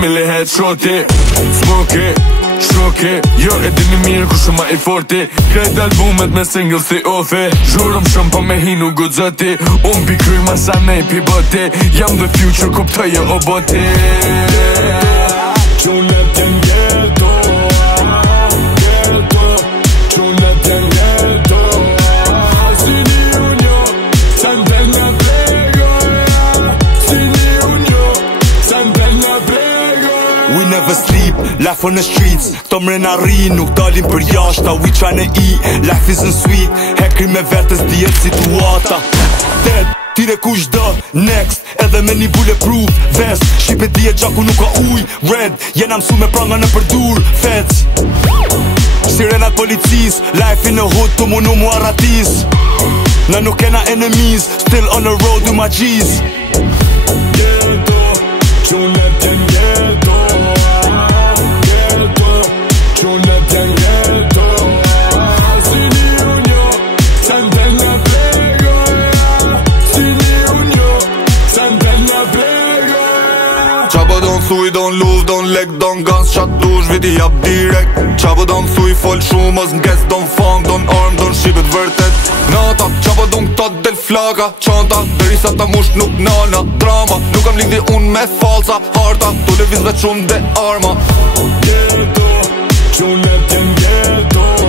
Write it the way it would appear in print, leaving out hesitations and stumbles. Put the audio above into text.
family headshoti. Smoke shoke, jo e dini mirë ku shumë i forti. Krejt albumet me single si ofe. Zhurëm shumë po me hinu gudzoti. Unë pi kry masa nej pi boti. Jam the future, kuptoje o boti. Qunet jen ghetto, ghetto. Qunet jen ghetto. Si ni unjo, s'antel në plego. Si ni unjo, s'antel në plego. We never sleep, life on the streets. Këto mrena ri, nuk dalim për jashta. We tryna eat, life isn't sweet. Hekri me vetës dijet situata. Dead, tire kush dë, next. Edhe me një bulletproof vest. Shqipe dijet gjaku nuk ka uj. Red, jena msu me pranga në përdur. Feds, sirenat policis. Life in the hood të munu mu arratis. Na nuk kena enemies. Still on the road with my G's. Ghetto, qunet jen ghetto. Ghetto, qunet jen ghetto. Si ni unjo, s'antel në plego. Si ni unjo, s'antel në plego. Qabo don thuj, don luv, don lek, don guns. Qat dush viti jap direkt. Qabo don thuj, fol shumës, n'ges, don fang, don arm, don shqipet vërtet. Nata, qabo don këta del flaka. Qanta, dërisa ta mush nuk nana. Drama, nuk kam lindi unë me falsa. Harta, tu leviz veç unë dhe arma. Ghetto, qunet jen ghetto.